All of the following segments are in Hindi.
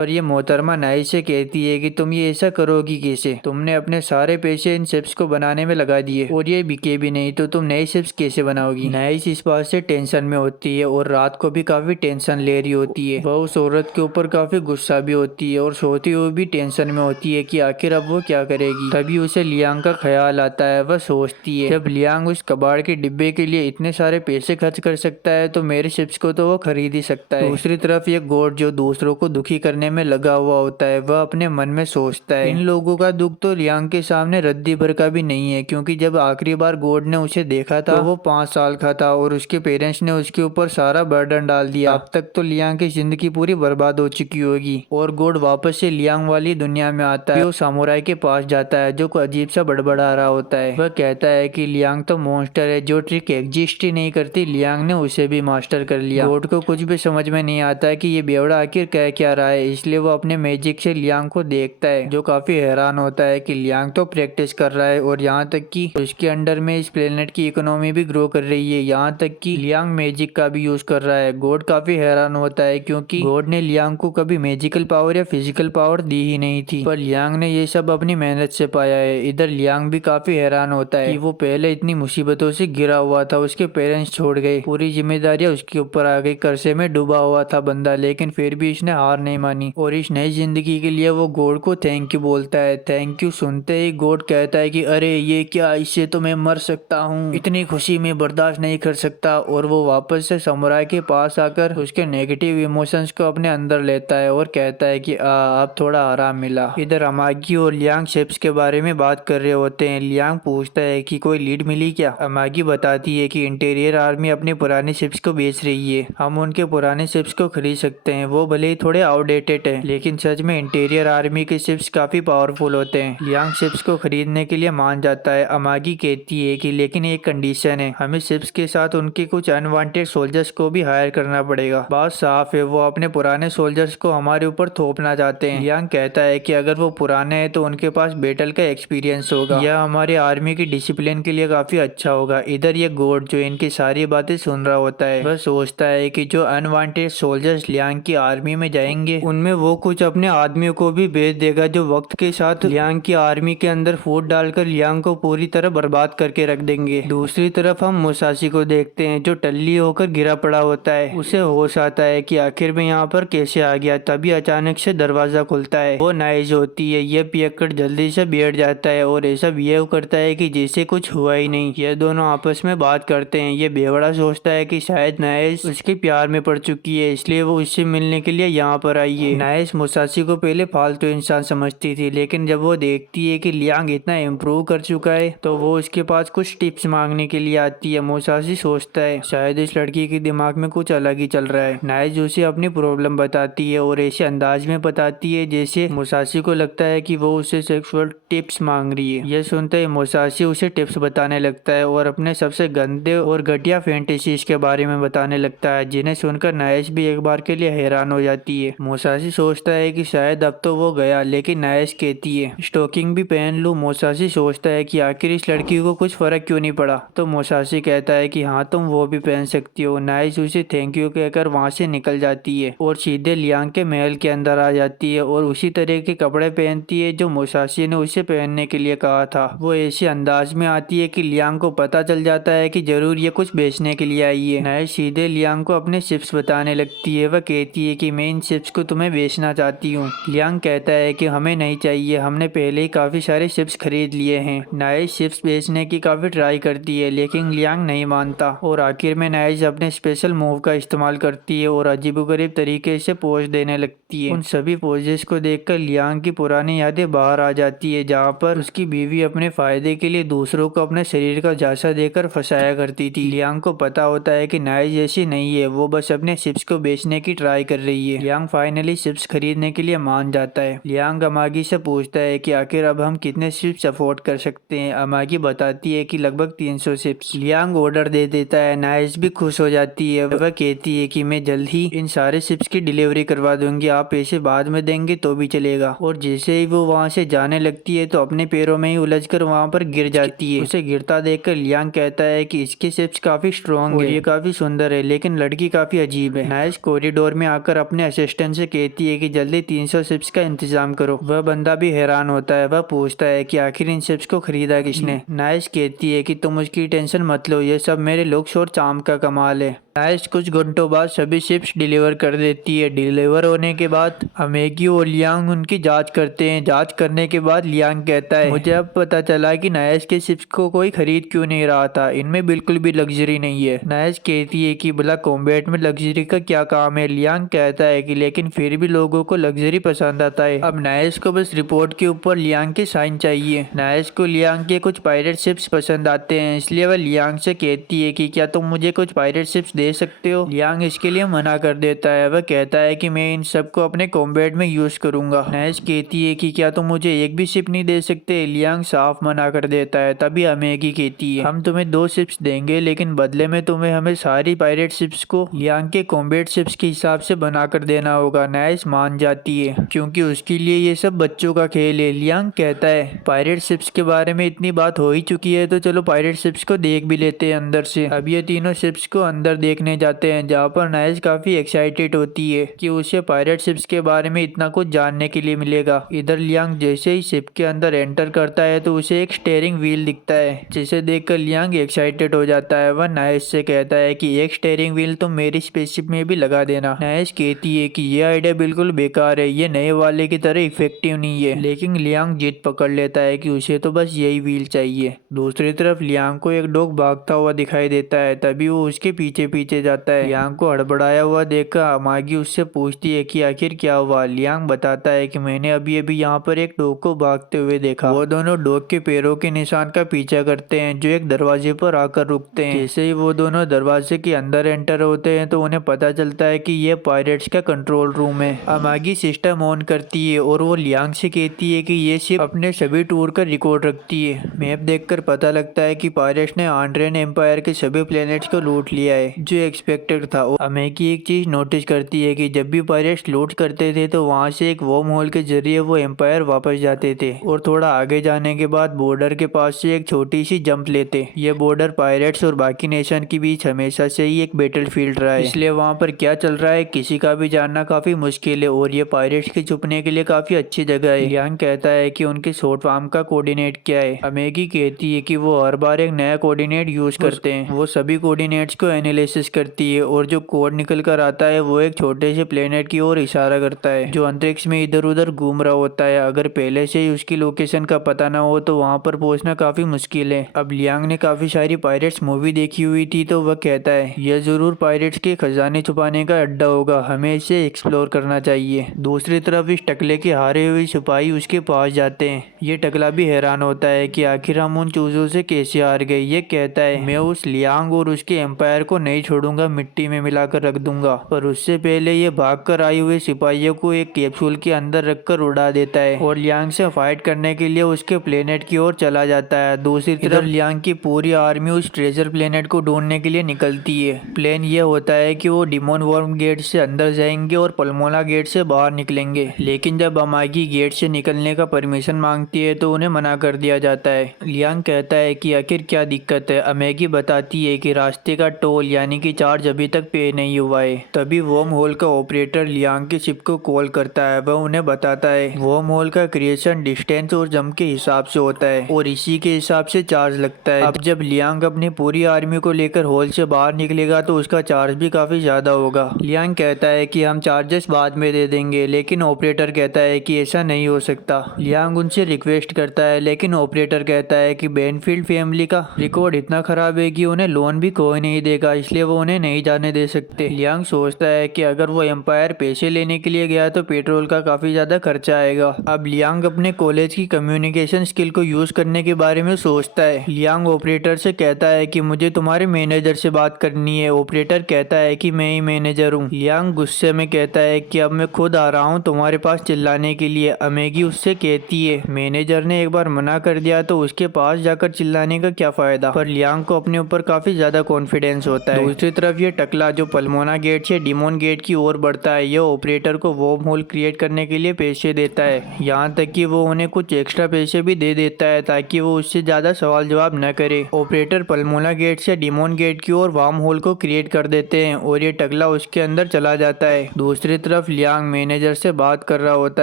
और ये मोहतरमा नाई से कहती है कि तुम ये ऐसा करोगी कैसे, तुमने अपने सारे पैसे इन शिप्स को बनाने में लगा दिए और ये बिके भी नहीं तो तुम नई शिप्स कैसे बनाओगी। नाइस इस बात से टेंशन में होती है और रात को भी काफी टेंशन ले रही होती है। वह उस औरत के ऊपर काफी गुस्सा भी होती है और सोती हुई भी टेंशन में होती है कि आखिर अब वो क्या करेगी। तभी उसे लियांग का ख्याल आता है। वह सोचती है जब लियांग उस कबाड़ के डिब्बे के लिए इतने सारे पैसे खर्च कर सकता है तो मेरे शिप्स को तो वो खरीद ही सकता है। दूसरी तरफ ये गोड जो दूसरों को दुखी करने में लगा हुआ होता है, वह अपने मन में सोचता है इन लोगों का दुख तो लियांग के सामने रद्दी भर का भी नहीं है, क्योंकि जब आखिरी बार गोड ने उसे देखा था तो वो 5 साल का था और उसके पेरेंट्स ने उसके ऊपर सारा बर्डन डाल दिया। अब तक तो लियांग की जिंदगी पूरी बर्बाद हो चुकी होगी। और गोड वापस से लियांग वाली दुनिया में आता है। वो सामुराई के पास जाता है जो कोई अजीब सा बड़बड़ा रहा होता है। वह कहता है कि लियांग तो मॉन्स्टर है, जो ट्रिक एग्जिस्ट ही नहीं करती लियांग ने उसे भी मास्टर कर लिया। गोड को कुछ भी समझ में नहीं आता है कि ये बेवड़ा आखिर कह क्या रहा है, इसलिए वो अपने मैजिक से लियांग को देखता है जो काफी हैरान होता है कि लियांग तो प्रैक्टिस कर रहा है और यहाँ तक कि उसके अंडर में इस प्लेनेट की इकोनॉमी भी ग्रो कर रही है, यहाँ तक कि लियांग मैजिक का भी यूज कर रहा है। गोड काफी हैरान होता है क्योंकि गोड ने लियांग को कभी मैजिकल पावर या फिजिकल पावर दी ही नहीं थी, पर लियांग ने ये सब अपनी मेहनत से पाया है। इधर लियांग भी काफी हैरान होता है कि वो पहले इतनी मुसीबतों से घिरा हुआ था, उसके पेरेंट्स छोड़ गए, पूरी जिम्मेदारियां उसके ऊपर आ गई, कर्जे में डूबा हुआ था बंदा, लेकिन फिर भी इसने हार नहीं मानी और इस नई जिंदगी के लिए वो गॉड को थैंक यू बोलता है। थैंक यू सुनते ही गॉड कहता है कि अरे ये क्या, इससे तो मैं मर सकता हूँ, इतनी खुशी में बर्दाश्त नहीं कर सकता। और वो वापस से समुराई के पास आकर उसके नेगेटिव इमोशंस को अपने अंदर लेता है और कहता है कि अब थोड़ा आराम मिला। इधर अमागी और लियांग शिप्स के बारे में बात कर रहे होते हैं। लियांग पूछता है कि कोई लीड मिली क्या। अमागी बताती है कि इंटीरियर आर्मी अपने पुराने शिप्स को बेच रही है, हम उनके पुराने शिप्स को खरीद सकते हैं, वो भले ही थोड़े आउटडेटेड है लेकिन सच में इंटीरियर आर्मी के शिप्स काफी पावरफुल होते हैं। लियांग शिप्स को खरीदने के लिए मान जाता है। अमागी कहती है कि लेकिन एक कंडीशन है, हमें शिप्स के साथ उनके कुछ अनवांटेड सोल्जर्स को भी हायर करना पड़ेगा। बात साफ है, वो अपने पुराने सोल्जर्स को हमारे ऊपर थोपना चाहते हैं। लियांग कहता है कि अगर वो पुराने हैं तो उनके पास बैटल का एक्सपीरियंस होगा, यह हमारे आर्मी की डिसिप्लिन के लिए काफी अच्छा होगा। इधर ये गॉड जो इनकी सारी बातें सुन रहा होता है, वह सोचता है कि जो अनवांटेड सोल्जर्स लियांग की आर्मी में जाएंगे उनमें वो कुछ अपने आदमियों को भी भेज देगा जो वक्त के साथ लियांग की आर्मी के अंदर फूट डालकर लियांग को पूरी तरह बर्बाद करके रख देंगे। दूसरी तरफ हम मुसाशी को देखते हैं जो टल्ली होकर गिरा पड़ा होता है। उसे होश आता है कि आखिर में यहाँ पर कैसे आ गया, तभी अचानक से दरवाजा खुलता है। वो नाइस होती है, ये पियक्कड़ जल्दी से बैठ जाता है और ऐसा बिहेव करता है कि जैसे कुछ हुआ ही नहीं। ये दोनों आपस में बात करते हैं। ये बेवड़ा सोचता है कि शायद नाइस उसके प्यार में पड़ चुकी है, इसलिए वो उससे मिलने के लिए यहाँ पर आई है। नाइस मुसाशी को पहले फालतू इंसान समझती थी, लेकिन जब वो देखती है कि लियांग इतना इम्प्रूव कर चुका है तो वो उसके पास कुछ टिप्स मांगने के लिए आती है। मुसाशी सोचता है शायद इस लड़की के दिमाग में कुछ अलग ही चल रहा है। नाइस उसे अपनी प्रॉब्लम बताती है और ऐसे अंदाज में बताती है जैसे मुसाशी को लगता है कि वो उसे सेक्सुअल टिप्स मांग रही है। यह सुनते ही मुसाशी उसे टिप्स बताने लगता है और अपने सबसे गंदे और घटिया फैंटेसीज के बारे में बताने लगता है, जिन्हें सुनकर नाइस भी एक बार के लिए हैरान हो जाती है। मुसाशी सोचता है कि शायद अब तो वो गया, लेकिन नाइस कहती है स्टोकिंग भी पहन लूं। मुसाशी सोचता है कि आखिर इस लड़की को कुछ फर्क क्यों नहीं पड़ा, तो मुसाशी कहता है कि हाँ तुम वो भी पहन सकती हो। नाइस उसे थैंक यू कहकर वहाँ से निकल जाती है और सीधे लियांग के महल के अंदर आ जाती है और उसी तरह के कपड़े पहनती है जो मुसाशी ने उसे पहनने के लिए कहा था। वो ऐसे अंदाज में आती है कि लियांग को पता चल जाता है कि जरूर ये कुछ बेचने के लिए आई है। नाइस सीधे लियांग को अपने शिप्स बताने लगती है। वह कहती है कि मैं इन शिप्स को तुम्हें बेचना चाहती हूँ। लियांग कहता है कि हमें नहीं चाहिए, हमने पहले ही काफी सारे शिप्स खरीद लिए हैं। नाइस शिप्स बेचने की काफी ट्राई करती है लेकिन लियांग नहीं मानता और आखिर में नाइस अपने स्पेशल मूव का इस्तेमाल करती है और अजीबोगरीब तरीके से पोज देने लगती है। उन सभी पोजेस को देखकर लियांग की पुरानी यादें बाहर आ जाती है, जहाँ पर उसकी बीवी अपने फायदे के लिए दूसरों को अपने शरीर का झांसा देकर फंसाया करती थी। लियांग को पता होता है कि नाइस जैसी नहीं है, वो बस अपने शिप्स को बेचने की ट्राई कर रही है। लियांग फाइनली शिप्स खरीदने के लिए मान जाता है। लियांग अमागी से पूछता है कि आखिर अब हम कितने शिप्स अफोर्ड कर सकते हैं। अमागी बताती है कि लगभग 300 शिप्स। लियांग ऑर्डर दे देता है। नाइस भी खुश हो जाती है। वह कहती है कि मैं जल्द ही इन सारे शिप्स की डिलीवरी करवा दूंगी, आप पैसे बाद में देंगे तो भी चलेगा। और जैसे ही वो वहाँ से जाने लगती है तो अपने पैरों में ही उलझकर वहाँ पर गिर जाती है। उसे गिरता देखकर लियांग कहता है कि इसके शिप्स काफी स्ट्रॉन्ग है, ये काफी सुंदर है, लेकिन लड़की काफी अजीब है। नाइस कॉरिडोर में आकर अपने असिस्टेंट से कहती कहती है कि जल्दी 300 शिप्स का इंतजाम करो। वह बंदा भी हैरान होता है। वह पूछता है कि आखिर इन शिप्स को खरीदा किसने। नाइस कहती है कि तुम उसकी टेंशन मत लो, ये सब मेरे लुक्स और चार्म का कमाल है। नाइस कुछ घंटों बाद सभी शिप्स डिलीवर कर देती है। डिलीवर होने के बाद अमेगी और लियांग उनकी जांच करते हैं। जांच करने के बाद लियांग कहता है, मुझे अब पता चला कि नाइस के शिप्स को कोई खरीद क्यों नहीं रहा था, इनमें बिल्कुल भी लग्जरी नहीं है। नाइस कहती है कि भला कॉम्बैट में लग्जरी का क्या काम है। लियांग कहता है कि लेकिन फिर भी लोगों को लग्जरी पसंद आता है। अब नाइस को बस रिपोर्ट के ऊपर लियांग के साइन चाहिए। नाइस को लियांग के कुछ पायरेट शिप्स पसंद आते हैं, इसलिए वह लियांग से कहती है कि क्या तुम मुझे कुछ पायरेट शिप्स दे सकते हो। लियांग इसके लिए मना कर देता है। वह कहता है कि मैं इन सब को अपने कॉम्बैट में यूज करूंगा। नाइस कहती है कि क्या तुम मुझे एक भी शिप नहीं दे सकते। लियांग साफ मना कर देता है। तभी अमेगी कहती है, हम तुम्हें 2 शिप्स देंगे, लेकिन बदले में तुम्हें हमें सारी पायरेट शिप्स को लियांग के कॉम्बैट शिप्स के हिसाब से बना कर देना होगा। नाइस मान जाती है क्योंकि उसके लिए ये सब बच्चों का खेल है। लियांग कहता है, पायरेट शिप्स के बारे में इतनी बात हो ही चुकी है तो चलो पायरेट शिप्स को देख भी लेते हैं अंदर से। अब ये तीनों शिप्स को अंदर देखने जाते हैं, जहाँ पर नाइस काफी एक्साइटेड होती है कि उसे पायरेट शिप्स के बारे में इतना कुछ जानने के लिए मिलेगा। इधर लियांग जैसे ही शिप के अंदर एंटर करता है तो उसे एक स्टीयरिंग व्हील दिखता है, जिसे देखकर लियांग एक्साइटेड हो जाता है। वह नाइस से कहता है कि एक स्टीयरिंग व्हील तुम मेरी स्पेसशिप में भी लगा देना। नाइस कहती है कि ये आइडिया बिल्कुल बेकार है, ये नए वाले की तरह इफेक्टिव नहीं है, लेकिन लियांग जिद पकड़ लेता है कि उसे तो बस यही व्हील चाहिए। दूसरी तरफ लियांग को एक डॉग भागता हुआ दिखाई देता है, तभी वो उसके पीछे पीछे जाता है। लियांग को हड़बड़ाया हुआ देखकर अमागी उससे पूछती है कि आखिर क्या हुआ। लियांग बताता है कि मैंने अभी अभी यहाँ पर एक डॉग को भागते हुए देखा। वो दोनों डॉग के पैरों के निशान का पीछा करते हैं जो एक दरवाजे पर आकर रुकते हैं। जैसे ही वो दोनों दरवाजे के अंदर एंटर होते हैं तो उन्हें पता चलता है कि ये पायरेट्स का कंट्रोल रूम है। अमागी सिस्टम ऑन करती है और वो लियांग से कहती है कि ये शिप अपने सभी टूर का रिकॉर्ड रखती है। मैप देखकर पता लगता है कि पायरेट्स ने आंड्रेन एम्पायर के सभी प्लेनेट्स को लूट लिया है, जो एक्सपेक्टेड था। अमेगी एक चीज नोटिस करती है कि जब भी पायरेट्स लूट करते थे तो वहां से एक वर्म होल के जरिए वो एम्पायर वापस जाते थे और थोड़ा आगे जाने के बाद बॉर्डर के पास से एक छोटी सी जंप लेते। ये बॉर्डर पायरेट्स और बाकी नेशन के बीच हमेशा से ही एक बैटलफील्ड रहा है, इसलिए वहाँ पर क्या चल रहा है किसी का भी जानना काफी मुश्किल है और ये पायरेट्स के छुपने के लिए काफी अच्छी जगह है। लियांग कहता है कि उनके शॉर्ट फार्म का कोऑर्डिनेट क्या है। अमेगी कहती है कि वो हर बार एक नया कोऑर्डिनेट यूज करते हैं। वो सभी कोऑर्डिनेट्स को एनालिसिस करती है और जो कोड निकल कर आता है वो एक छोटे से प्लेनेट की ओर इशारा करता है जो अंतरिक्ष में इधर उधर घूम रहा होता है। अगर पहले से ही उसकी लोकेशन का पता ना हो तो वहाँ पर पहुँचना काफी मुश्किल है। अब लियांग ने काफी सारी पायरेट्स मूवी देखी हुई थी तो वह कहता है यह जरूर पायरेट्स के खजाने छुपाने का अड्डा होगा, हमें इसे एक्सप्लोर करना चाहिए। दूसरी तरफ इस टकले के हारे हुए सिपाही उसके पास जाते हैं। ये टकला भी हैरान होता है कि आखिर हम उन चूजों से कैसे हार गए। ये कहता है मैं उस लियांग और उसके एम्पायर को नहीं छोड़ूंगा, मिट्टी में मिलाकर रख दूंगा। पर उससे पहले ये भागकर आए हुए सिपाहियों को एक कैप्सूल के अंदर रखकर उड़ा देता है और लियांग से फाइट करने के लिए उसके प्लेनेट की ओर चला जाता है। दूसरी तरफ लियांग की पूरी आर्मी उस ट्रेजर प्लेनेट को ढूंढने के लिए निकलती है। प्लान ये होता है कि वो डिमोन वर्म गेट से अंदर जाएंगे और पल्मोना गेट से बाहर निकलेंगे, लेकिन जब अमागी गेट से निकलने का परमिशन मांगती है तो उन्हें मना कर दिया जाता है। लियांग कहता है कि आखिर क्या दिक्कत है। अमेगी बताती है कि रास्ते का टोल यानी कि चार्ज अभी तक पे नहीं हुआ है। तभी वर्म होल का ऑपरेटर लियांग की शिप को कॉल करता है। वह उन्हें बताता है वर्म होल का क्रिएशन डिस्टेंस और जंप के हिसाब से होता है और इसी के हिसाब से चार्ज लगता है। अब जब लियांग अपनी पूरी आर्मी को लेकर होल से बाहर निकलेगा तो उसका चार्ज भी काफी ज्यादा होगा। लियांग कहता है कि हम चार्जेस बाद में दे देंगे, लेकिन ऑपरेटर कहता है कि ऐसा नहीं हो सकता। लियांग उनसे रिक्वेस्ट करता है, लेकिन ऑपरेटर कहता है कि बेनफील्ड फैमिली का रिकॉर्ड इतना खराब है कि उन्हें लोन भी कोई नहीं देगा, इसलिए वो उन्हें नहीं जाने दे सकते। लियांग सोचता है कि अगर वो एम्पायर पैसे लेने के लिए गया तो पेट्रोल का काफी ज्यादा खर्चा आएगा। अब लियांग अपने कॉलेज की कम्युनिकेशन स्किल को यूज करने के बारे में सोचता है। लियांग ऑपरेटर से कहता है कि मुझे तुम्हारे मैनेजर से बात करनी है। ऑपरेटर कहता है कि मैं ही मैनेजर हूँ। लियांग गुस्से में कहता है कि अब मैं खुद आ रहा हूँ तुम्हारे पास चिल्लाने के लिए। अमेगी उससे कहती है मैनेजर ने एक बार मना कर दिया तो उसके पास जाकर चिल्लाने का क्या फायदा। पर लियांग को अपने ऊपर काफी ज्यादा कॉन्फिडेंस होता है। दूसरी तरफ ये टकला जो पल्मोना गेट से डिमोन गेट की ओर बढ़ता है, यह ऑपरेटर को वर्म होल क्रिएट करने के लिए पैसे देता है। यहाँ तक कि वो उन्हें कुछ एक्स्ट्रा पैसे भी दे देता है ताकि वो उससे ज्यादा सवाल जवाब न करे। ऑपरेटर पल्मोना गेट से डिमोन गेट की ओर वर्म होल को क्रिएट कर देते हैं और ये टकला उसके अंदर चला जाता है। दूसरी तरफ लियांग मैनेजर से बात कर रहा होता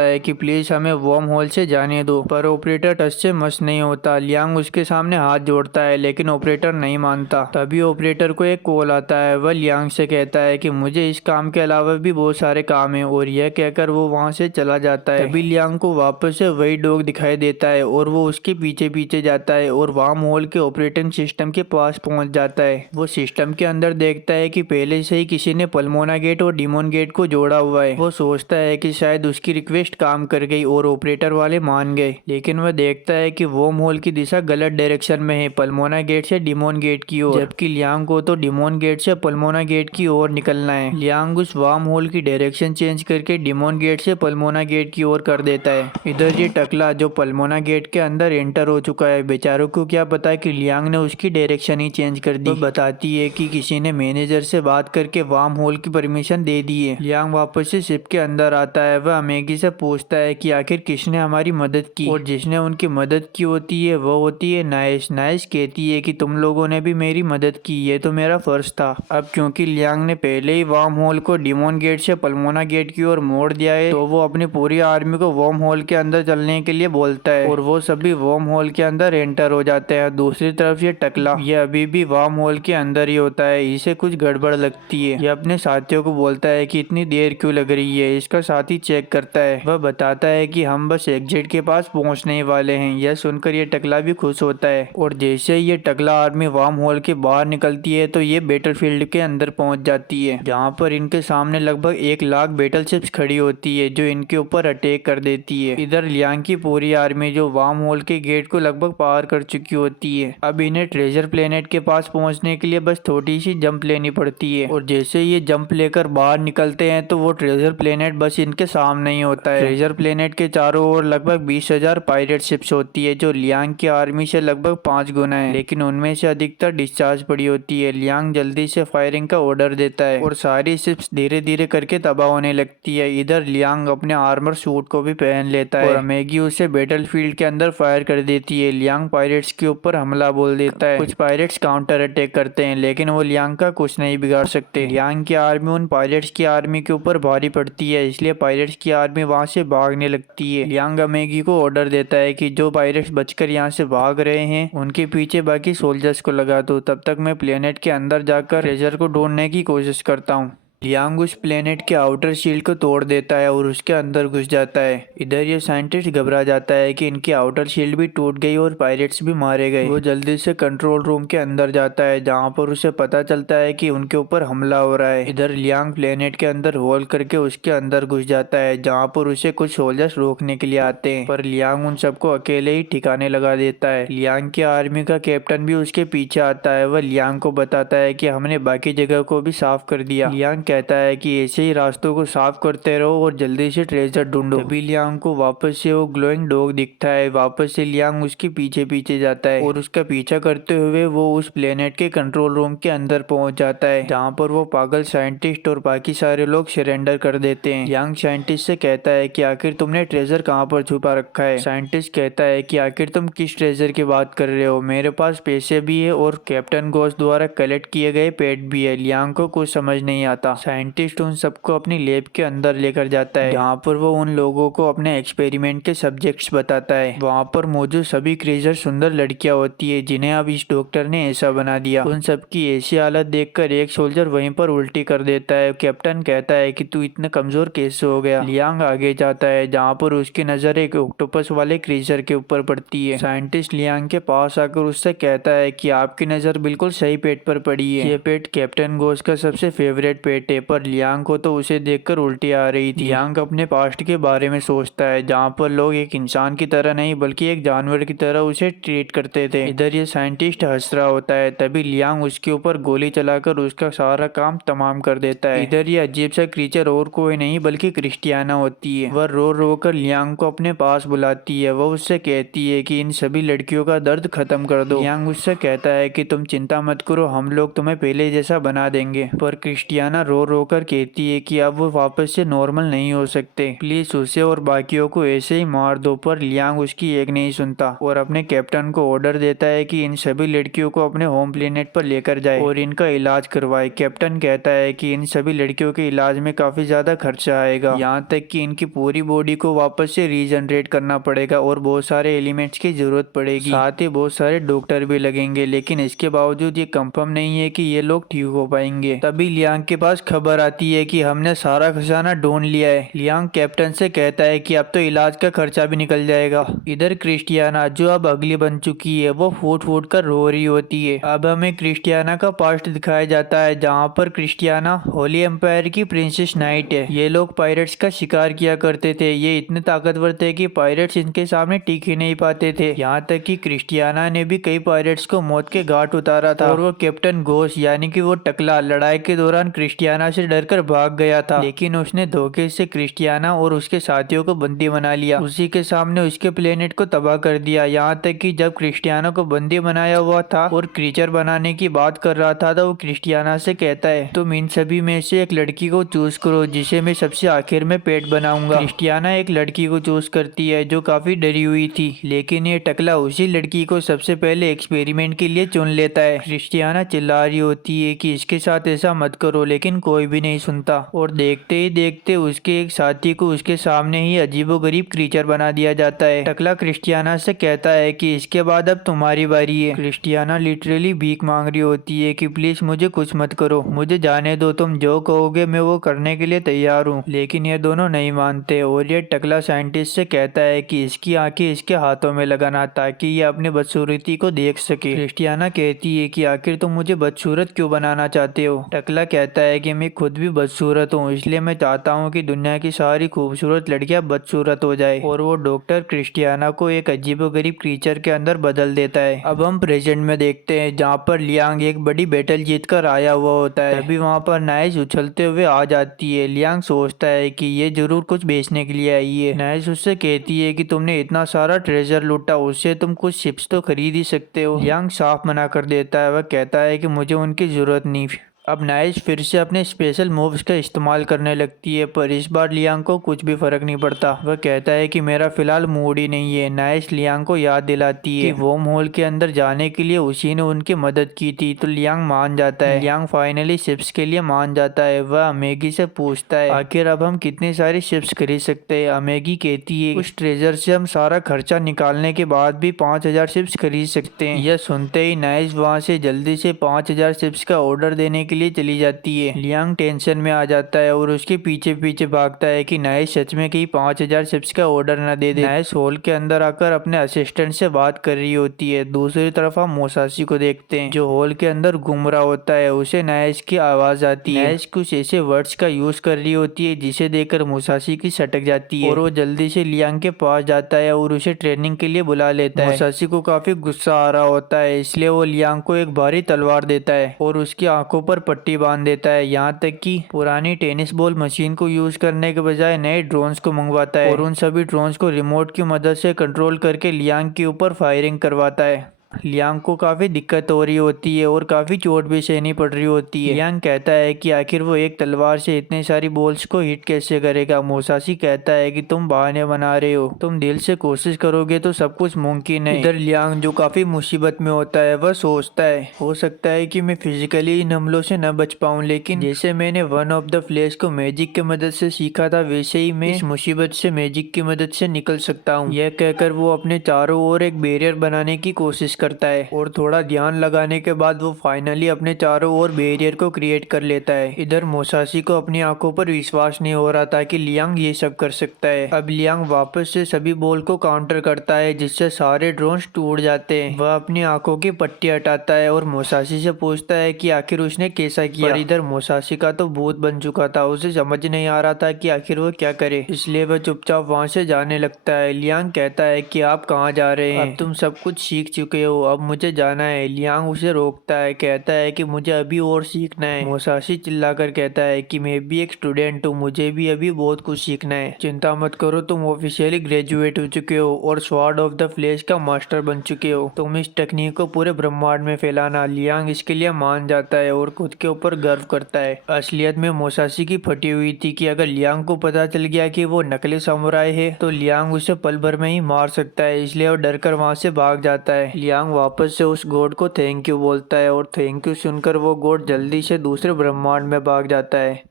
है कि प्लीज हमें वर्म होल से जाने दो, पर ऑपरेटर टच से मस नहीं होता। लियांग उसके सामने हाथ जोड़ता है लेकिन ऑपरेटर नहीं मानता। तभी ऑपरेटर को एक कॉल आता है। वह लियांग से कहता है कि मुझे इस काम के अलावा भी बहुत सारे काम है और यह कहकर वो वहाँ से चला जाता है। तभी लियांग को वापस से वही डॉग दिखाई देता है और वो उसके पीछे पीछे जाता है और वर्म होल के ऑपरेटिंग सिस्टम के पास पहुंच जाता है। वो सिस्टम के अंदर देखता है कि पहले से ही किसी ने पल्मोना गेट और डिमोन गेट को जोड़ा हुआ है। वो सोचता है कि शायद उसकी रिक्वेस्ट काम कर गई और ऑपरेटर वाले मान गए, लेकिन वह देखता है कि वर्म होल की दिशा गलत डायरेक्शन में है, पल्मोना गेट से डिमोन गेट की ओर, जबकि लियांग को तो डिमोन गेट से पल्मोना गेट की ओर निकलना है। लियांग उस वर्म होल की डायरेक्शन चेंज करके डिमोन गेट से पल्मोना गेट की ओर कर देता है। इधर ये टकला जो पल्मोना गेट के अंदर एंटर हो चुका है, बेचारों को क्या पता कि लियांग ने उसकी डायरेक्शन ही चेंज कर दी। वो बताती है कि किसी ने मैनेजर से बात करके वर्म होल की परमिशन दे दी है। लियांग वापस से शिप के अंदर आता है। वह मैगी से पूछता है कि आखिर किसने हमारी मदद की, और जिसने उनकी मदद की होती है वो होती है नाइस। नाइस कहती है कि तुम लोगों ने भी मेरी मदद की, ये तो मेरा फर्ज था। अब क्योंकि लियांग ने पहले ही वर्म होल को डिमोन गेट से पल्मोना गेट की ओर मोड़ दिया है, तो वो अपनी पूरी आर्मी को वर्म होल के अंदर चलने के लिए बोलता है और वो सभी वर्म होल के अंदर एंटर हो जाते हैं। दूसरी तरफ ये टकला ये अभी भी वर्म होल के अंदर ही होता है। इसे कुछ गड़बड़ लगती है। ये अपने साथियों को बोलता है कि इतनी देर क्यों लग रही है। इसका साथी चेक करता है। वह बताता है कि हम बस एग्जिट के पास पहुंचने वाले हैं। यह सुनकर ये टकला भी खुश होता है और जैसे ही ये टकला आर्मी वर्म होल के बाहर निकलती है तो ये बैटलफील्ड के अंदर पहुंच जाती है, जहाँ पर इनके सामने लगभग 1 लाख बैटलशिप्स खड़ी होती है जो इनके ऊपर अटैक कर देती है। इधर लियांग की पूरी आर्मी जो वर्म होल के गेट को लगभग पार कर चुकी होती है। अब इन्हें ट्रेजर प्लेनेट के पास पहुंचने के लिए बस थोड़ी सी जंप लेनी पड़ती है और जैसे ये जंप लेकर बाहर निकलते हैं तो वो ट्रेजर प्लेनेट बस इनके सामने ही होता है। ट्रेजर प्लेनेट के चारों ओर लगभग 20,000 पायरेट शिप्स होती है जो लियांग की आर्मी से लगभग 5 गुना है, लेकिन उनमें से अधिकतर डिस्चार्ज पड़ी होती है। लियांग जल्दी से फायरिंग का ऑर्डर देता है और सारी शिप्स धीरे धीरे करके तबाह होने लगती है। इधर लियांग अपने आर्मर सूट को भी पहन लेता है और मैगी उसे बैटलफील्ड के अंदर फायर कर देती है। लियांग पायरेट्स के ऊपर हमला बोल देता है। कुछ पायरेट्स काउंटर अटैक करते हैं लेकिन वो लियांग का कुछ नहीं बिगाड़ सकते। लियांग की आर्मी उन पायरेट्स की आर्मी के ऊपर भारी पड़ती है, इसलिए पायरेट्स की आर्मी वहां से भागने लगती है। लियांग मैगी को ऑर्डर देता है कि जो पायरेट्स बचकर यहाँ से भाग रहे हैं उनके पीछे बाकी सोल्जर्स को लगा दो, तब तक मैं प्लेनेट के अंदर जाकर ट्रेजर को ढूंढने की कोशिश करता हूँ। लियांग उस प्लेनेट के आउटर शील्ड को तोड़ देता है और उसके अंदर घुस जाता है। इधर ये साइंटिस्ट घबरा जाता है कि इनकी आउटर शील्ड भी टूट गई और पायरेट्स भी मारे गए। वो जल्दी से कंट्रोल रूम के अंदर जाता है जहाँ पर उसे पता चलता है कि उनके ऊपर हमला हो रहा है। इधर लियांग प्लेनेट के अंदर होल करके उसके अंदर घुस जाता है जहाँ पर उसे कुछ सोल्जर्स रोकने के लिए आते हैं, पर लियांग उन सबको अकेले ही ठिकाने लगा देता है। लियांग की आर्मी का कैप्टन भी उसके पीछे आता है। वह लियांग को बताता है कि हमने बाकी जगह को भी साफ कर दिया। लियांग कहता है कि ऐसे ही रास्तों को साफ करते रहो और जल्दी से ट्रेजर ढूंढो। तभी लियांग को वापस से वो ग्लोइंग डॉग दिखता है। वापस से लियांग उसके पीछे पीछे जाता है और उसका पीछा करते हुए वो उस प्लेनेट के कंट्रोल रूम के अंदर पहुंच जाता है जहाँ पर वो पागल साइंटिस्ट और बाकी सारे लोग सरेंडर कर देते हैं। लियांग साइंटिस्ट से कहता है कि आखिर तुमने ट्रेजर कहाँ पर छुपा रखा है। साइंटिस्ट कहता है कि आखिर तुम किस ट्रेजर की बात कर रहे हो, मेरे पास पैसे भी है और कैप्टन घोस्ट द्वारा कलेक्ट किए गए पेट भी है। लियांग को कुछ समझ नहीं आता। साइंटिस्ट उन सबको अपनी लैब के अंदर लेकर जाता है जहाँ पर वो उन लोगों को अपने एक्सपेरिमेंट के सब्जेक्ट्स बताता है। वहाँ पर मौजूद सभी क्रीचर सुंदर लड़कियां होती है जिन्हें अब इस डॉक्टर ने ऐसा बना दिया। उन सबकी ऐसी हालत देखकर एक सोल्जर वहीं पर उल्टी कर देता है। कैप्टन कहता है कि तू इतना कमजोर कैसे हो गया। लियांग आगे जाता है जहाँ पर उसकी नजर एक ऑक्टोपस वाले क्रीचर के ऊपर पड़ती है। साइंटिस्ट लियांग के पास आकर उससे कहता है कि आपकी नजर बिल्कुल सही पेट पर पड़ी है। ये पेट कैप्टन घोस्ट का सबसे फेवरेट पेट लेटे, पर लियांग को तो उसे देखकर उल्टी आ रही थी। लियांग अपने पास्ट के बारे में सोचता है, जहाँ पर लोग एक इंसान की तरह नहीं बल्कि एक जानवर की तरह उसे ट्रीट करते थे। इधर ये साइंटिस्ट हंस रहा होता है, तभी लियांग उसके ऊपर गोली चलाकर उसका सारा काम तमाम कर देता है। इधर ये अजीब सा क्रीचर और कोई नहीं बल्कि क्रिस्टियाना होती है। वह रो रो कर लियांग को अपने पास बुलाती है। वह उससे कहती है कि इन सभी लड़कियों का दर्द खत्म कर दो। लियांग उससे कहता है कि तुम चिंता मत करो, हम लोग तुम्हें पहले जैसा बना देंगे। पर क्रिस्टियाना रो रो कर कहती है कि अब वो वापस से नॉर्मल नहीं हो सकते, प्लीज उसे और बाकियों को ऐसे ही मार दो। पर लियांग उसकी एक नहीं सुनता और अपने कैप्टन को ऑर्डर देता है कि इन सभी लड़कियों को अपने होम प्लेनेट पर लेकर जाए और इनका इलाज करवाए। कैप्टन कहता है कि इन सभी लड़कियों के इलाज में काफी ज्यादा खर्चा आएगा, यहाँ तक कि इनकी पूरी बॉडी को वापस से रीजनरेट करना पड़ेगा और बहुत सारे एलिमेंट्स की जरूरत पड़ेगी, साथ ही बहुत सारे डॉक्टर भी लगेंगे। लेकिन इसके बावजूद ये कंफर्म नहीं है कि ये लोग ठीक हो पाएंगे। तभी लियांग के पास खबर आती है कि हमने सारा खजाना ढूंढ लिया है। लियांग कैप्टन से कहता है कि अब तो इलाज का खर्चा भी निकल जाएगा। इधर क्रिस्टियाना जो अब अगली बन चुकी है, वो फूट फूट कर रो रही होती है। अब हमें क्रिस्टियाना का पास्ट दिखाया जाता है, जहाँ पर क्रिस्टियाना होली एम्पायर की प्रिंसेस नाइट है। ये लोग पायरेट्स का शिकार किया करते थे। ये इतने ताकतवर थे कि पायरेट्स इनके सामने टिक ही नहीं पाते थे। यहाँ तक कि क्रिस्टियाना ने भी कई पायरेट्स को मौत के घाट उतारा था और वो कैप्टन घोष यानी कि वो टकला लड़ाई के दौरान क्रिस्टियाना से डरकर भाग गया था, लेकिन उसने धोखे से क्रिस्टियाना और उसके साथियों को बंदी बना लिया। उसी के सामने उसके प्लेनेट को तबाह कर दिया। यहाँ तक कि जब क्रिस्टियाना को बंदी बनाया हुआ था और क्रीचर बनाने की बात कर रहा था, तो वो क्रिस्टियाना से कहता है तुम इन सभी में से एक लड़की को चूज करो जिसे मैं सबसे आखिर में पेट बनाऊंगा। क्रिस्टियाना एक लड़की को चूज करती है जो काफी डरी हुई थी, लेकिन ये टकला उसी लड़की को सबसे पहले एक्सपेरिमेंट के लिए चुन लेता है। क्रिस्टियाना चिल्ला रही होती है कि इसके साथ ऐसा मत करो, लेकिन कोई भी नहीं सुनता और देखते ही देखते उसके एक साथी को उसके सामने ही अजीबोगरीब क्रीचर बना दिया जाता है। टकला क्रिस्टियाना से कहता है कि इसके बाद अब तुम्हारी बारी है। क्रिस्टियाना लिटरली भीख मांग रही होती है कि प्लीज मुझे कुछ मत करो, मुझे जाने दो, तुम जो कहोगे मैं वो करने के लिए तैयार हूँ। लेकिन ये दोनों नहीं मानते और ये टकला साइंटिस्ट से कहता है कि इसकी आंखें इसके हाथों में लगाना ताकि ये अपनी बदसूरती को देख सके। क्रिस्टियाना कहती है कि आखिर तुम मुझे बदसूरत क्यों बनाना चाहते हो। टकला कहता है कि मैं खुद भी बदसूरत हूँ, इसलिए मैं चाहता हूँ कि दुनिया की सारी खूबसूरत लड़कियां बदसूरत हो जाए। और वो डॉक्टर क्रिस्टियाना को एक अजीबोगरीब क्रीचर के अंदर बदल देता है। अब हम प्रेजेंट में देखते हैं, जहाँ पर लियांग एक बड़ी बैटल जीतकर आया हुआ होता है। तभी वहाँ पर नाइस उछलते हुए आ जाती है। लियांग सोचता है कि ये जरूर कुछ बेचने के लिए आई है। नाइस उससे कहती है कि तुमने इतना सारा ट्रेजर लूटा, उससे तुम कुछ शिप्स तो खरीद ही सकते हो। लियांग साफ मना कर देता है। वह कहता है कि मुझे उनकी जरूरत नहीं। अब नाइस फिर से अपने स्पेशल मूव्स का इस्तेमाल करने लगती है, पर इस बार लियांग को कुछ भी फर्क नहीं पड़ता। वह कहता है कि मेरा फिलहाल मूड ही नहीं है। नाइस लियांग को याद दिलाती है कि वोम होल के अंदर जाने के लिए उसी ने उनकी मदद की थी, तो लियांग मान जाता है। लियांग फाइनली शिप्स के लिए मान जाता है। वह अमेगी से पूछता है आखिर अब हम कितनी सारी शिप्स खरीद सकते हैं। अमेगी कहती है उस ट्रेजर से हम सारा खर्चा निकालने के बाद भी 5000 शिप्स खरीद सकते हैं। यह सुनते ही नाइस वहाँ से जल्दी से 5000 शिप्स का ऑर्डर देने के लिए चली जाती है। लियांग टेंशन में आ जाता है और उसके पीछे पीछे भागता है कि नाइस सच में कहीं 5000 शिप्स का ऑर्डर न दे दे। नाइस हॉल के अंदर आकर अपने असिस्टेंट से बात कर रही होती है। दूसरी तरफ हम मोसासी को देखते हैं जो हॉल के अंदर घूम रहा होता है। उसे नाइस की आवाज आती है। नाइस कुछ ऐसे वर्ड्स का यूज कर रही होती है जिसे देखकर मोसासी की सटक जाती है और वो जल्दी से लियांग के पास जाता है और उसे ट्रेनिंग के लिए बुला लेता है। मोसासी को काफी गुस्सा आ रहा होता है, इसलिए वो लियांग को एक भारी तलवार देता है और उसकी आंखों पर पट्टी बांध देता है। यहाँ तक कि पुरानी टेनिस बॉल मशीन को यूज करने के बजाय नए ड्रोन्स को मंगवाता है और उन सभी ड्रोन्स को रिमोट की मदद से कंट्रोल करके लियांग के ऊपर फायरिंग करवाता है। लियांग को काफी दिक्कत हो रही होती है और काफी चोट भी सहनी पड़ रही होती है। लियांग कहता है कि आखिर वो एक तलवार से इतनी सारी बॉल्स को हिट कैसे करेगा। मोसासी कहता है कि तुम बहाने बना रहे हो, तुम दिल से कोशिश करोगे तो सब कुछ मुमकिन है। इधर लियांग जो काफी मुसीबत में होता है, वह सोचता है हो सकता है कि मैं फिजिकली इन हमलों से न बच पाऊं, लेकिन जैसे मैंने वन ऑफ द फ्लैश को मैजिक की मदद से सीखा था, वैसे ही मैं इस मुसीबत से मैजिक की मदद से निकल सकता हूँ। यह कहकर वो अपने चारों ओर एक बैरियर बनाने की कोशिश करता है और थोड़ा ध्यान लगाने के बाद वो फाइनली अपने चारों ओर बैरियर को क्रिएट कर लेता है। इधर मोसासी को अपनी आंखों पर विश्वास नहीं हो रहा था कि लियांग ये सब कर सकता है। अब लियांग वापस से सभी बॉल को काउंटर करता है जिससे सारे ड्रोन्स टूट जाते हैं। वह अपनी आंखों की पट्टी हटाता है और मोसासी से पूछता है कि आखिर उसने कैसा किया। पर इधर मोसासी का तो भूत बन चुका था, उसे समझ नहीं आ रहा था कि आखिर वो क्या करे, इसलिए वह चुपचाप वहाँ से जाने लगता है। लियांग कहता है कि आप कहाँ जा रहे हैं, अब तुम सब कुछ सीख चुके हो, अब मुझे जाना है। लियांग उसे रोकता है, कहता है कि मुझे अभी और सीखना है। मोसासी चिल्लाकर कहता है कि मैं भी एक स्टूडेंट हूँ, मुझे भी अभी बहुत कुछ सीखना है। चिंता मत करो, तुम ऑफिशियली ग्रेजुएट हो चुके हो और स्वॉर्ड ऑफ द फ्लैश का मास्टर बन चुके हो, तुम इस टेक्निक को पूरे ब्रह्मांड में फैलाना। लियांग इसके लिए मान जाता है और खुद के ऊपर गर्व करता है। असलियत में मोसासी की फटी हुई थी कि अगर लियांग को पता चल गया कि वो नकली समुराई है तो लियांग उसे पल भर में ही मार सकता है, इसलिए वो डर कर वहाँ से भाग जाता है। लियांग वापस से उस गॉड को थैंक यू बोलता है और थैंक यू सुनकर वो गॉड जल्दी से दूसरे ब्रह्मांड में भाग जाता है।